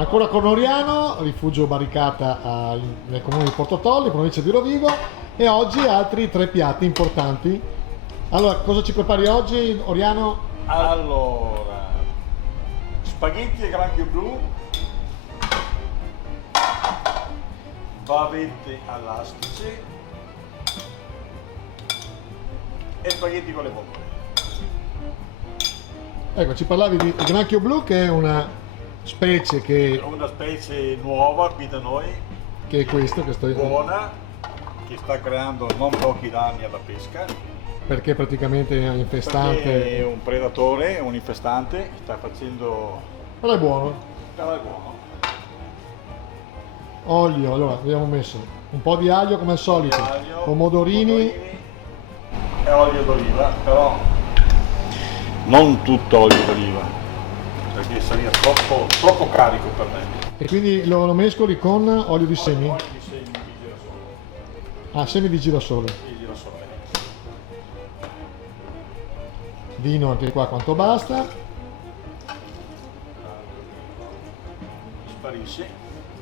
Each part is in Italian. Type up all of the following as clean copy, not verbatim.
Ancora con Oriano, rifugio barricata nel comune di Portotolli, provincia di Rovigo, e oggi altri 3 piatti importanti. Allora, cosa ci prepari oggi, Oriano? Allora, spaghetti e granchio blu, bavette all'astice e spaghetti con le vongole. Ecco, ci parlavi di granchio blu, che è una specie È una specie nuova qui da noi, che è questo che sto buona, che sta creando non pochi danni alla pesca. perché praticamente è infestante. Perché è un predatore, un infestante, sta facendo... Però è buono. Però è buono. Olio, allora abbiamo messo un po' di aglio come al solito, Aglio, pomodorini e olio d'oliva, però non tutto olio d'oliva, perché sarebbe troppo carico per me. e quindi lo mescoli con olio di semi. Olio di semi di girasole. Ah, semi di girasole. Di girasole. Vino anche qua quanto basta. Sparisce.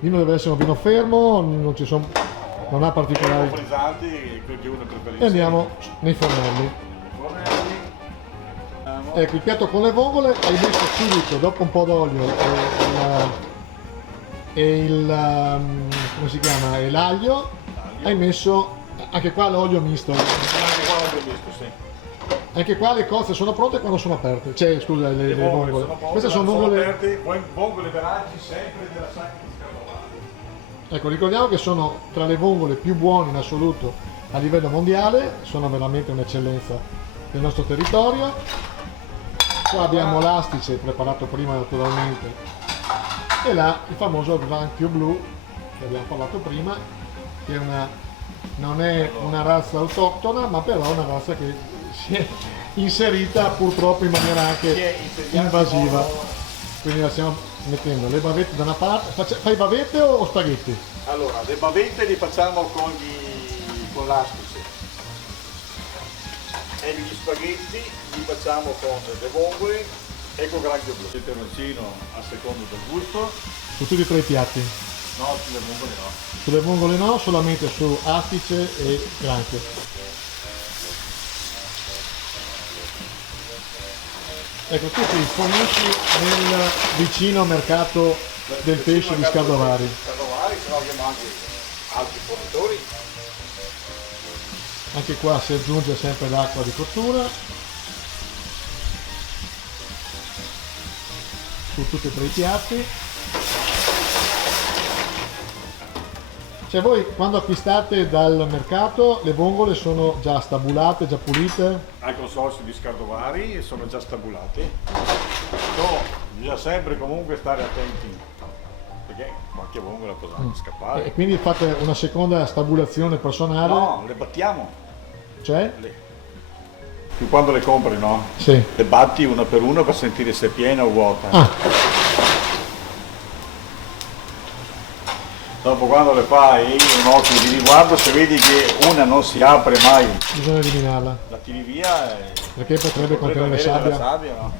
Vino deve essere un vino fermo, non ha particolari. Frizzanti, quel che uno preferisce. E andiamo nei fornelli. Ecco, il piatto con le vongole hai messo subito, dopo un po' d'olio come si chiama? E l'aglio, hai messo anche qua l'olio misto. Anche qua l'olio misto, sì. Anche qua le cozze sono pronte quando sono aperte, cioè scusa, le vongole. Sono buone, Queste sono vongole. aperte, vongole veraci sempre della Sacca di Scardovaro. Ecco, ricordiamo che sono tra le vongole più buone in assoluto a livello mondiale, sono veramente un'eccellenza del nostro territorio. Qua abbiamo l'astice preparato prima naturalmente, e là il famoso granchio blu che abbiamo parlato prima, che è non è una razza autoctona, ma però è una razza che si è inserita purtroppo in maniera anche invasiva. Quindi la stiamo mettendo le bavette da una parte. Fai bavette o spaghetti? Allora, le bavette li facciamo con l'astice e gli spaghetti li facciamo con le vongole e con granchio blu. Il peperoncino a secondo del gusto. Su tutti e 3 i piatti? No, sulle vongole no. Sulle vongole no, solamente su astice e granchio. Ecco, tu ti fornisci nel vicino mercato del pesce di Scaldovari. Scaldovari, se no abbiamo anche altri fornitori. Anche qua si aggiunge sempre l'acqua di cottura su tutti e 3 i piatti. Cioè voi quando acquistate dal mercato le vongole sono già stabulate, già pulite? Al consorzio di Scaldovari sono già stabulate. No, bisogna sempre comunque stare attenti, perché qualche vongola può anche scappare. E quindi fate una seconda stabulazione personale? No, le battiamo. Cioè? Tu quando le compri, no? Sì. Le batti una per una per sentire se è piena o vuota. Ah. Dopo quando le fai un occhio di riguardo, se vedi che una non si apre mai, Bisogna eliminarla, la tiri via e perché potrebbe contenere avere sabbia. della sabbia, no?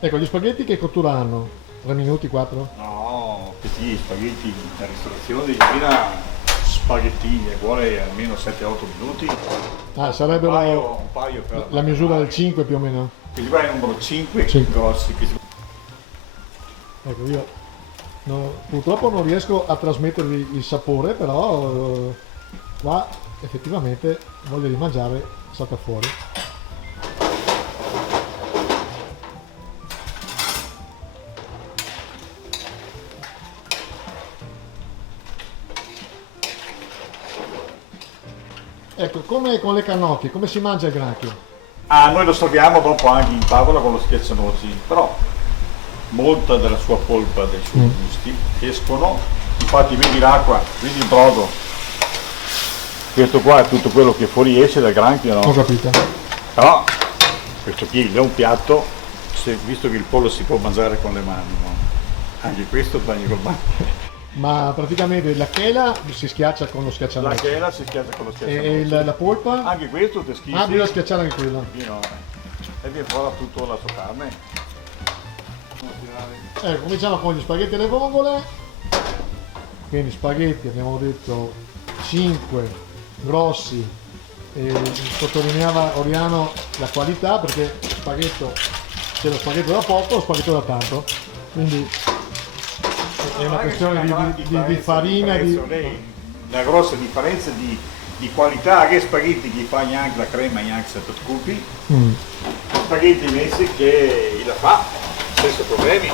Ecco, gli spaghetti che cottura hanno? 3 minuti, 4? No, questi spaghetti in ristorazione di Cina, spaghettini, vuole almeno 7-8 minuti. Ah, sarebbero Un paio per la misura del 5 più o meno? Questi qua è il numero 5, Cinque. grossi. Ecco, io purtroppo non riesco a trasmettervi il sapore, però qua effettivamente voglia di mangiare salta fuori. Ecco, come con le cannocchie, come si mangia il granchio? Ah, noi lo serviamo dopo anche in tavola con lo schiaccianoci, però molta della sua polpa, dei suoi gusti escono. Infatti vedi l'acqua, vedi il brodo, questo qua è tutto quello che fuoriesce dal granchio, no? Ho capito. Però questo qui è un piatto, visto che il pollo si può mangiare con le mani, no? Anche questo tagli col mano. Ma praticamente la chela si schiaccia con lo La schiaccianoci. chela si schiaccia con lo schiaccianoci. E la polpa? Anche questo te schizzi. Ah, bisogna schiacciare anche quella. E viene fuori tutto la sua carne. Ecco, cominciamo con gli spaghetti e le vongole. quindi spaghetti abbiamo detto 5 grossi, e sottolineava Oriano la qualità, perché spaghetto, c'è lo spaghetto da poco, lo spaghetto da tanto, quindi è una questione di farina, una grossa differenza di qualità che spaghetti che fa anche la crema anche se cupi, spaghetti invece che la fa senza problemi.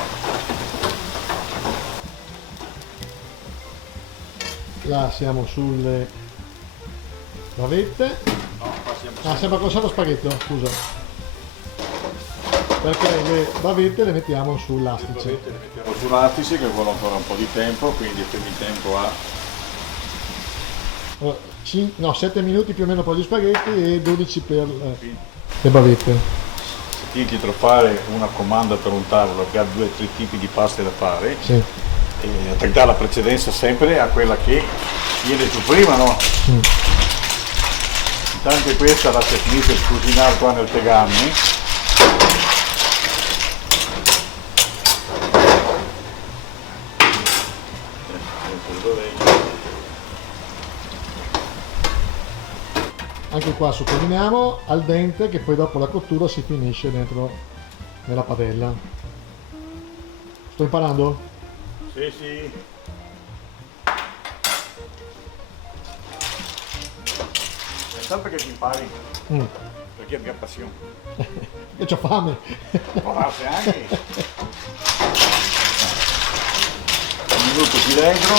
Là siamo sulle bavette. Sembra cos'è lo spaghetto, scusa, perché le bavette le mettiamo sull'astice. Le mettiamo sull'astice che vuole ancora un po' di tempo, quindi il primo tempo a 7 minuti più o meno per gli spaghetti e 12 per le bavette. Se ti dietro fare una comanda per un tavolo che ha 2 o 3 tipi di paste da fare, sì, e dà la precedenza sempre a quella che viene su prima, no? Intanto questa la si finisce di cucinare qua nel tegami. Anche qua sottolineiamo al dente, che poi dopo la cottura si finisce dentro nella padella. Sto imparando? Sì, sì. È sempre che ti impari, perché abbiamo passione. E c'ho fame. Può darsi anche. Un minuto qui dentro,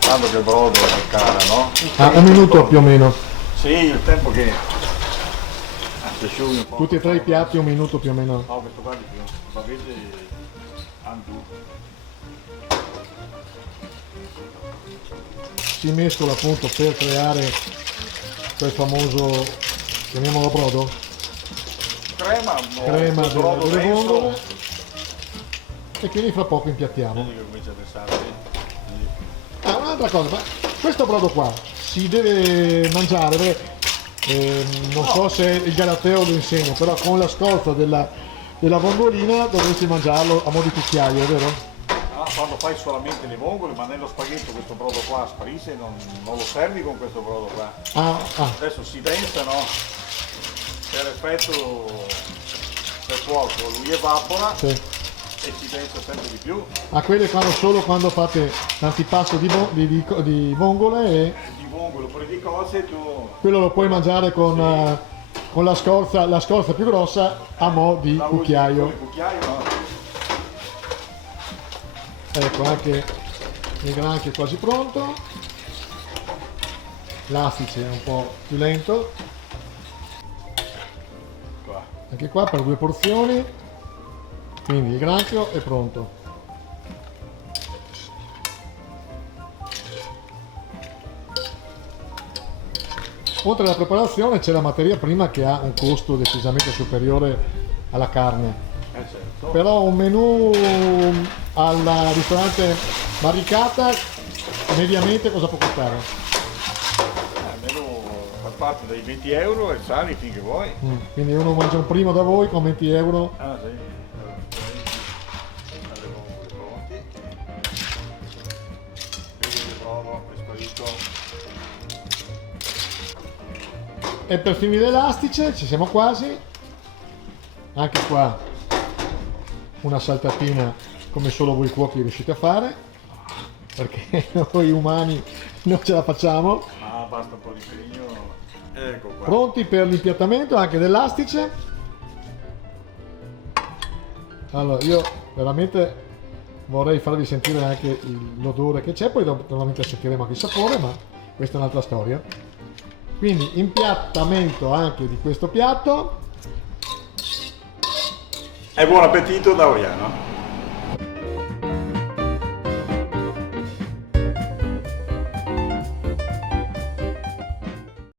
tanto che il brodo è cara, no? Un minuto più o meno. Sì, il tempo che si asciughi un po'. Tutti e 3 i piatti un minuto più o meno. No, questo qua di più. Va bene, andu. Si mescola appunto per creare quel famoso, chiamiamolo brodo? Crema delle vongole. E quindi fra poco impiattiamo. Vedi che comincia a pensare. Un'altra cosa, ma questo brodo qua si deve mangiare, non so se il Galateo lo insegna, però con la scorza della vongolina dovresti mangiarlo a mo' di cucchiaio, è vero? Quando fai solamente le vongole, ma nello spaghetto questo brodo qua sparisce, non lo servi con questo brodo qua. Adesso si densa, no? Per effetto del fuoco lui evapora, sì, e si densa sempre di più. Quelle solo quando fate l'antipasto di vongole e... Di vongole oppure di cose tu... Quello lo puoi mangiare con la scorza più grossa a mo' di cucchiaio. No? Ecco, anche il granchio è quasi pronto, l'astice è un po' più lento, anche qua per 2 porzioni, quindi il granchio è pronto. Oltre alla preparazione c'è la materia prima che ha un costo decisamente superiore alla carne. Certo. Però un menù al ristorante Barricata mediamente cosa può costare? Almeno fa parte dai 20 euro e sali finché vuoi. Quindi uno mangia un primo da voi con 20 euro. Sì. Alle vongole pronti. Vedi che provo, è sparito. E per finire l'elastice ci siamo quasi. Anche qua una saltatina come solo voi cuochi riuscite a fare, perché noi umani non ce la facciamo. Basta un po' di pegno. Ecco qua. Pronti per l'impiattamento anche dell'astice. Allora io veramente vorrei farvi sentire anche l'odore che c'è, poi naturalmente sentiremo anche il sapore, ma questa è un'altra storia. Quindi impiattamento anche di questo piatto. E buon appetito da Oriano.